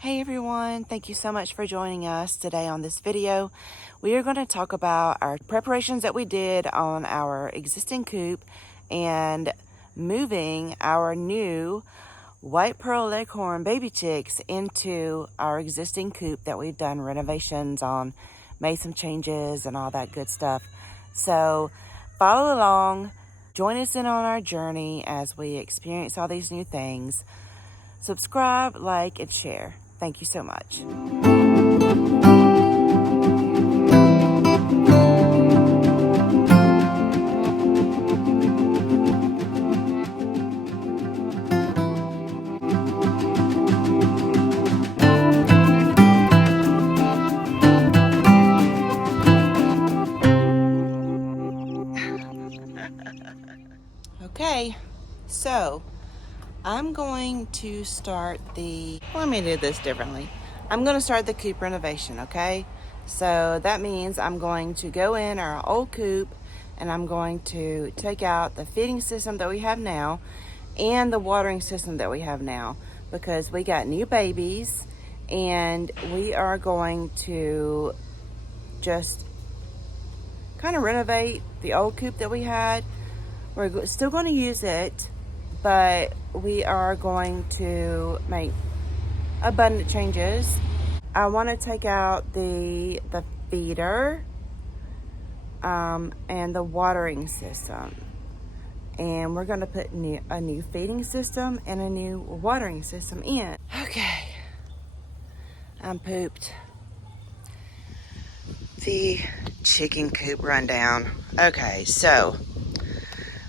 Hey everyone, thank you so much for joining us today on this video. We are going to talk about our preparations that we did on our existing coop and moving our new White Pearl Leghorn baby chicks into our existing coop that we've done renovations on, made some changes and all that good stuff. So follow along, join us in on our journey as we experience all these new things. Subscribe, like, and share. Thank you so much. Okay, so I'm going to start let me do this differently. I'm going to start the coop renovation, okay? So that means I'm going to go in our old coop and I'm going to take out the feeding system that we have now and the watering system that we have now because we got new babies and we are going to just kind of renovate the old coop that we had. We're still going to use it, but we are going to make abundant changes. I want to take out the feeder and the watering system, and we're going to put a new feeding system and a new watering system in. Okay, I'm pooped. The chicken coop rundown. Okay, so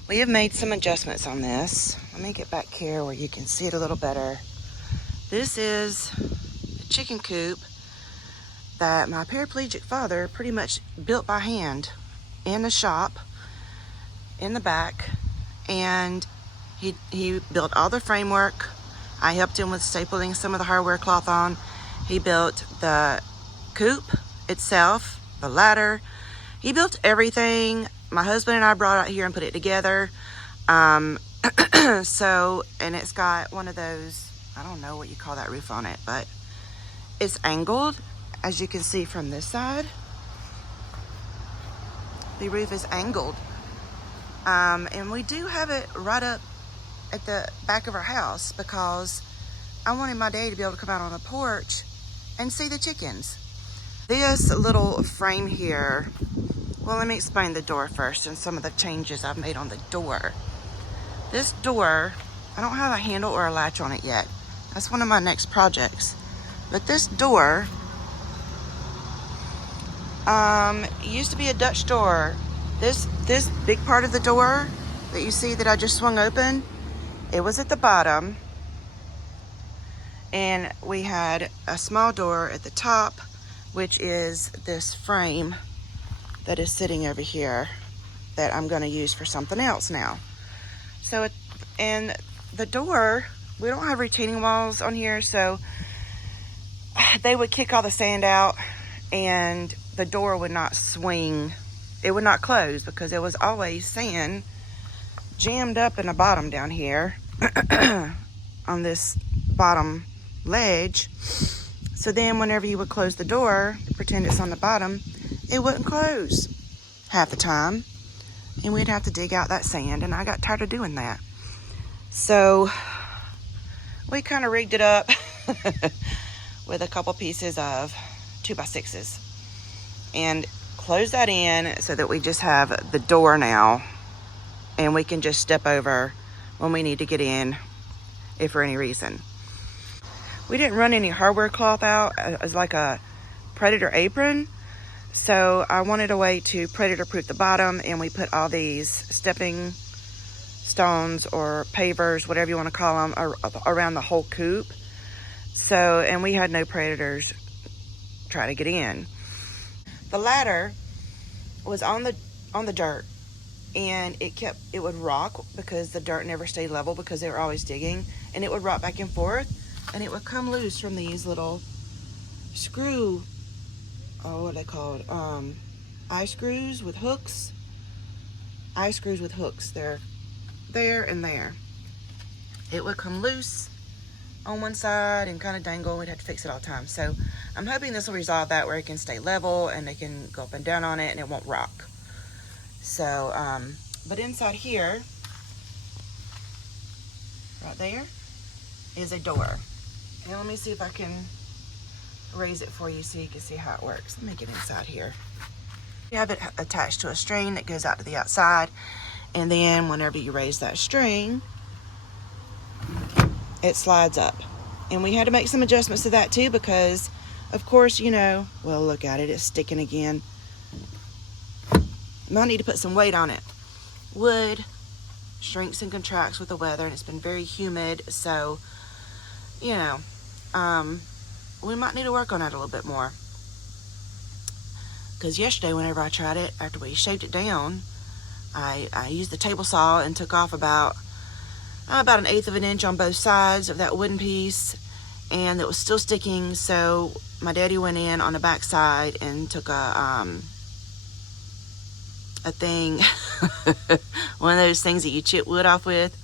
we have made some adjustments on this. Let me get back here where you can see it a little better. This is the chicken coop that my paraplegic father pretty much built by hand in the shop in the back. And he built all the framework. I helped him with stapling some of the hardware cloth on. He built the coop itself, the ladder. He built everything. My husband and I brought it out here and put it together. So, and it's got one of those, I don't know what you call that roof on it, but it's angled, as you can see from this side. The roof is angled. And we do have it right up at the back of our house because I wanted my daddy to be able to come out on the porch and see the chickens. This little frame here, well, let me explain the door first and some of the changes I've made on the door. This door, I don't have a handle or a latch on it yet. That's one of my next projects. But this door used to be a Dutch door. This big part of the door that you see that I just swung open, it was at the bottom. And we had a small door at the top, which is this frame that is sitting over here that I'm going to use for something else now. So, and the door, we don't have retaining walls on here, so they would kick all the sand out and the door would not swing. It would not close because there was always sand jammed up in the bottom down here on this bottom ledge. So then whenever you would close the door, pretend it's on the bottom, it wouldn't close half the time. And we'd have to dig out that sand, and I got tired of doing that. So we kind of rigged it up with a couple pieces of 2x6s and closed that in so that we just have the door now, and we can just step over when we need to get in if for any reason. We didn't run any hardware cloth out as like a predator apron. So I wanted a way to predator proof the bottom, and we put all these stepping stones or pavers, whatever you want to call them, around the whole coop. So, and we had no predators try to get in. The ladder was on the dirt, and it would rock because the dirt never stayed level because they were always digging, and it would rock back and forth, and it would come loose from these little screw, what are they called? Eye screws with hooks. Eye screws with hooks. They're there and there. It would come loose on one side and kind of dangle. We'd have to fix it all the time. So I'm hoping this will resolve that, where it can stay level and they can go up and down on it and it won't rock. So, but inside here, right there, is a door. And let me see if I can raise it for you so you can see how it works. Let me get inside here. You have it attached to a string that goes out to the outside, and then whenever you raise that string, it slides up. And we had to make some adjustments to that too, because of course, you know, well, look at it, it's sticking again. Might need to put some weight on it. Wood shrinks and contracts with the weather, and it's been very humid, so you know, we might need to work on that a little bit more. Because yesterday, whenever I tried it, after we shaved it down, I used the table saw and took off about 1/8 of an inch on both sides of that wooden piece, and it was still sticking. So my daddy went in on the back side and took a thing, one of those things that you chip wood off with,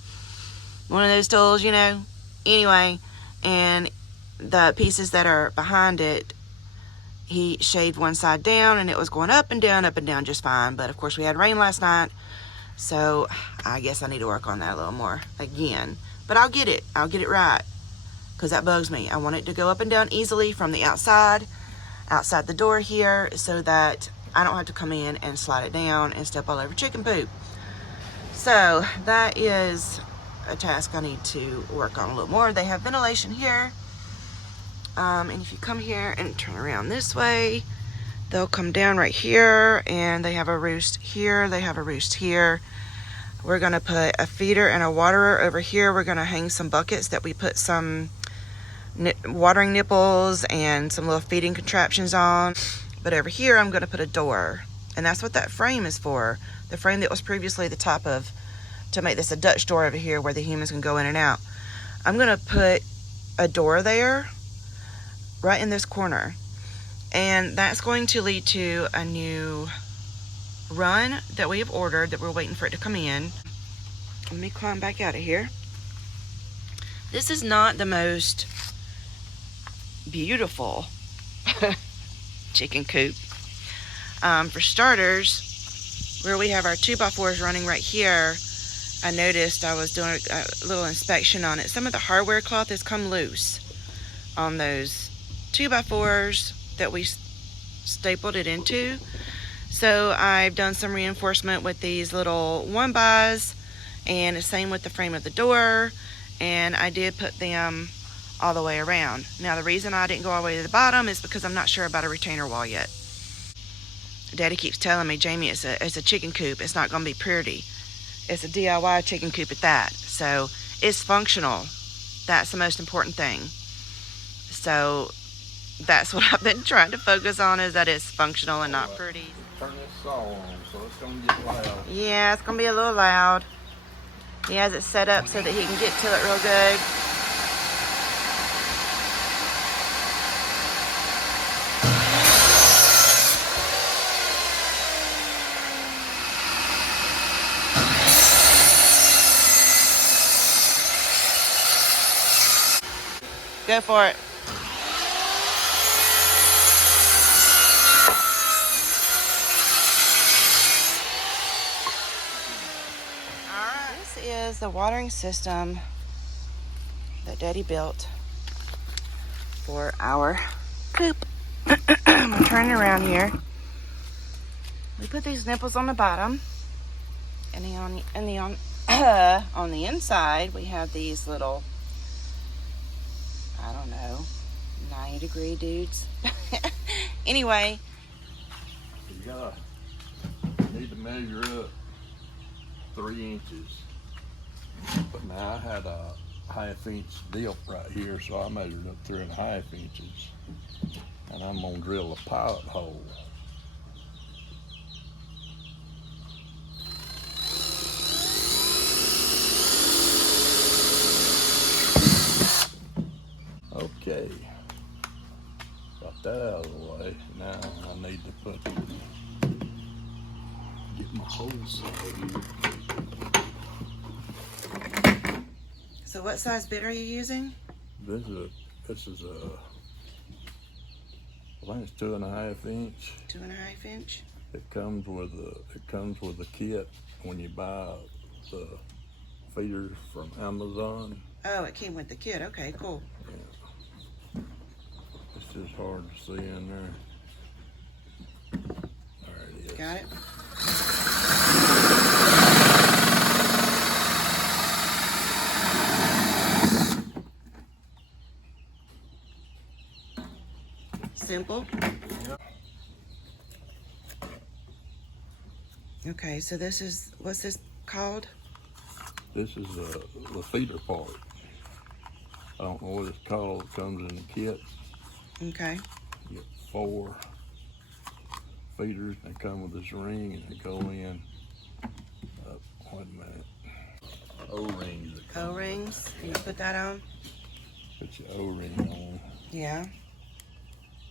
one of those tools, you know. Anyway, and the pieces that are behind it, he shaved one side down, and it was going up and down just fine. But of course we had rain last night, so I guess I need to work on that a little more again. But I'll get it right, because that bugs me. I want it to go up and down easily from the outside the door here, so that I don't have to come in and slide it down and step all over chicken poop. So that is a task I need to work on a little more. They have ventilation here. And if you come here and turn around this way, they'll come down right here, and they have a roost here, they have a roost here. We're gonna put a feeder and a waterer over here. We're gonna hang some buckets that we put some watering nipples and some little feeding contraptions on. But over here, I'm gonna put a door, and that's what that frame is for. The frame that was previously the top of, to make this a Dutch door over here where the humans can go in and out. I'm gonna put a door there, right in this corner, and that's going to lead to a new run that we have ordered, that we're waiting for it to come in. Let me climb back out of here. This is not the most beautiful chicken coop. For starters, where we have our 2x4s running right here, I noticed, I was doing a little inspection on it, some of the hardware cloth has come loose on those 2x4s that we stapled it into. So I've done some reinforcement with these little 1x, and the same with the frame of the door, and I did put them all the way around. Now the reason I didn't go all the way to the bottom is because I'm not sure about a retainer wall yet. Daddy keeps telling me, Jamie, it's a chicken coop, it's not going to be pretty. It's a DIY chicken coop at that. So it's functional. That's the most important thing. So that's what I've been trying to focus on, is that it's functional and not pretty. Turn this saw on, so it's going to get loud. Yeah, it's going to be a little loud. He has it set up so that he can get to it real good. Go for it. Alright, this is the watering system that Daddy built for our coop. I'm gonna turn it around here. We put these nipples on the bottom, and on the inside we have these little, I don't know, 90-degree dudes. Anyway. You need to measure up 3 inches. But now I had a 1/2 inch dip right here, so I measured up 3.5 inches. And I'm gonna drill a pilot hole. Okay, got that out of the way. Now I need to get my holes set here. So what size bit are you using? This is a, I think it's 2.5 inch. 2.5 inch. It comes with a kit when you buy the feeders from Amazon. Oh, it came with the kit. Okay, cool. Yeah. It's just hard to see in there. There it is. Got it. Simple. Yep. Okay, so this is, what's this called? This is the feeder part. I don't know what it's called. It comes in the kit. Okay. You get 4 feeders. They come with this ring and they go in. Wait a minute. O-rings. O-rings. Can you put that on? Put your O-ring on. Yeah.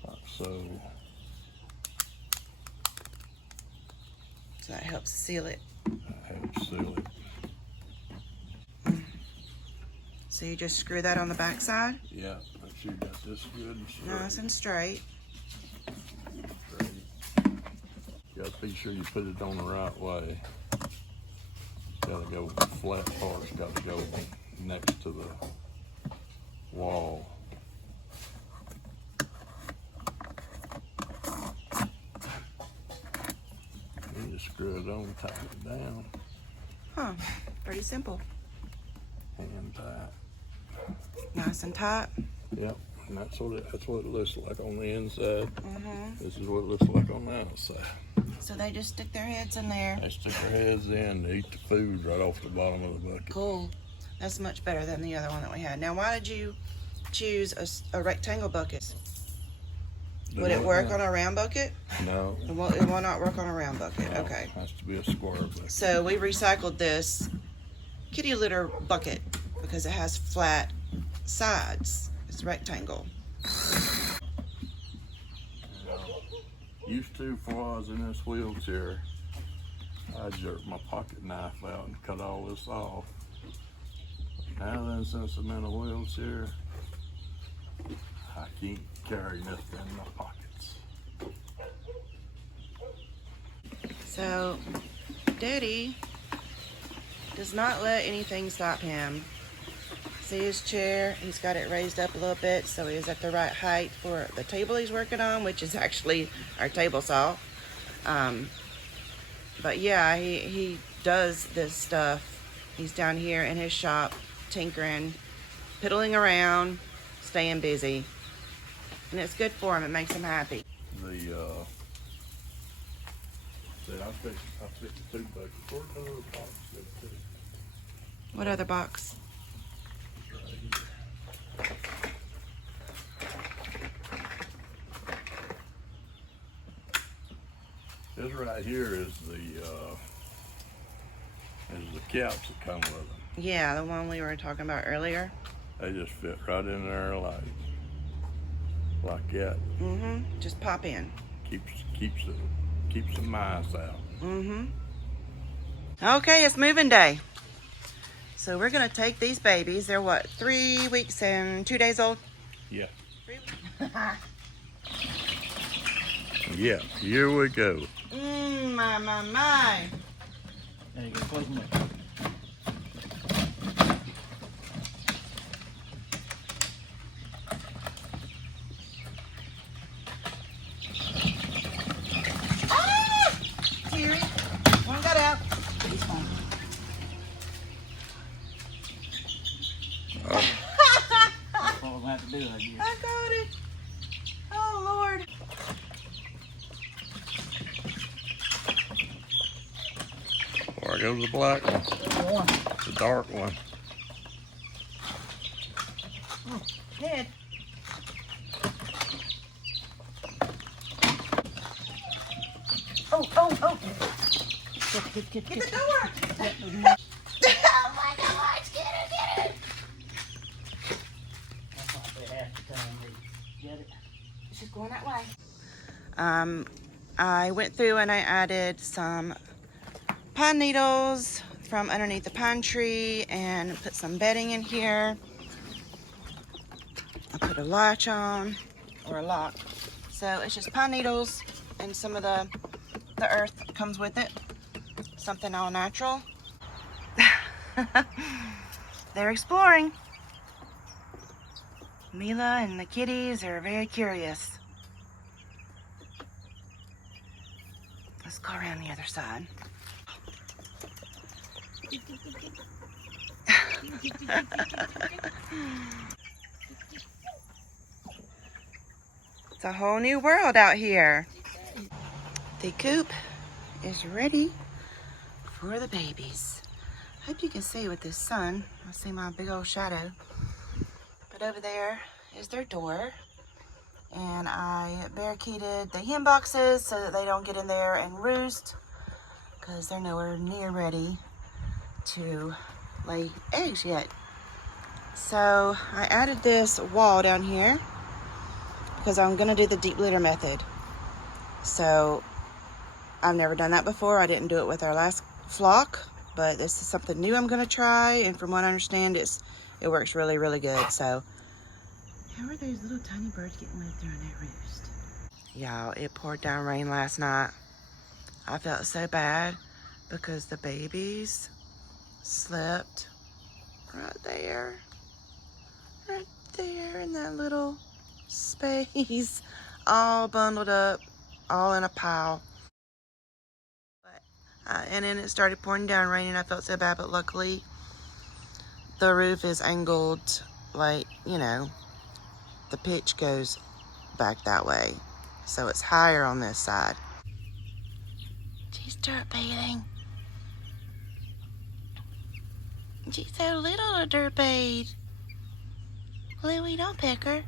Like so. So that helps seal it. That helps seal it. So you just screw that on the back side? Yeah. Make sure you got this good and straight. Nice and straight. You gotta be sure you put it on the right way. Gotta go, flat part's gotta go next to the wall. You just screw it on, tighten it down, Huh. Pretty simple. hand tight. Nice and tight. Yep, and that's what it looks like on the inside. Mm-hmm. This is what it looks like on the outside. So they just stick their heads in there. They stick their heads in to eat the food right off the bottom of the bucket. Cool. That's much better than the other one that we had. Now, why did you choose a rectangle bucket? Would it work on a round bucket? No. It will not work on a round bucket. No, Okay. it has to be a square bucket. So we recycled this kitty litter bucket because it has flat sides. It's rectangle. Used to, before I was in this wheelchair, I jerked my pocket knife out and cut all this off. Now then, since I'm in a wheelchair, I can't carry nothing in my pockets. So, Daddy does not let anything stop him. See his chair? He's got it raised up a little bit so he is at the right height for the table he's working on, which is actually our table saw. But yeah, he does this stuff. He's down here in his shop, tinkering, piddling around, staying busy. And it's good for him. It makes him happy. I picked the 2 buckets. Where's the other box? What other box? Right here. This right here is the caps that come with them. Yeah, the one we were talking about earlier. They just fit right in there like that. Mm-hmm. Just pop in. Keeps the mice out. Mm-hmm. Okay, it's moving day. So we're gonna take these babies. They're what, 3 weeks and 2 days old? Yeah. 3 weeks. Yeah, here we go. My. There you go, close them up. Terry, one got out. It's fine. That's all we have to do, I guess. I got it. Oh, Lord. There goes the black one. The dark one. Head. Oh. Get the door. Oh, my gosh. Get it. That's why they have to come and get it. It's just going that way. I went through and I added some pine needles from underneath the pine tree and put some bedding in here. put a latch on or a lock. So it's just pine needles and some of the earth that comes with it. Something all natural. They're exploring. Mila and the kitties are very curious. Let's go around the other side. It's a whole new world out here. The coop is ready for the babies. Hope you can see with this sun. I see my big old shadow. But over there is their door. And I barricaded the hen boxes so that they don't get in there and roost, because they're nowhere near ready to lay eggs yet. So I added this wall down here because I'm gonna do the deep litter method. So I've never done that before. I didn't do it with our last flock, but this is something new I'm gonna try, and from what I understand, it works really, really good. So how are those little tiny birds getting left there on that roost? Y'all, it poured down rain last night. I felt so bad because the babies slept right there in that little space, all bundled up, all in a pile. And then it started pouring down rain and I felt so bad, but luckily the roof is angled, like, you know, the pitch goes back that way, so it's higher on this side. She's dirt bathing. She's so little, a dirt bathe. Louie, don't pick her.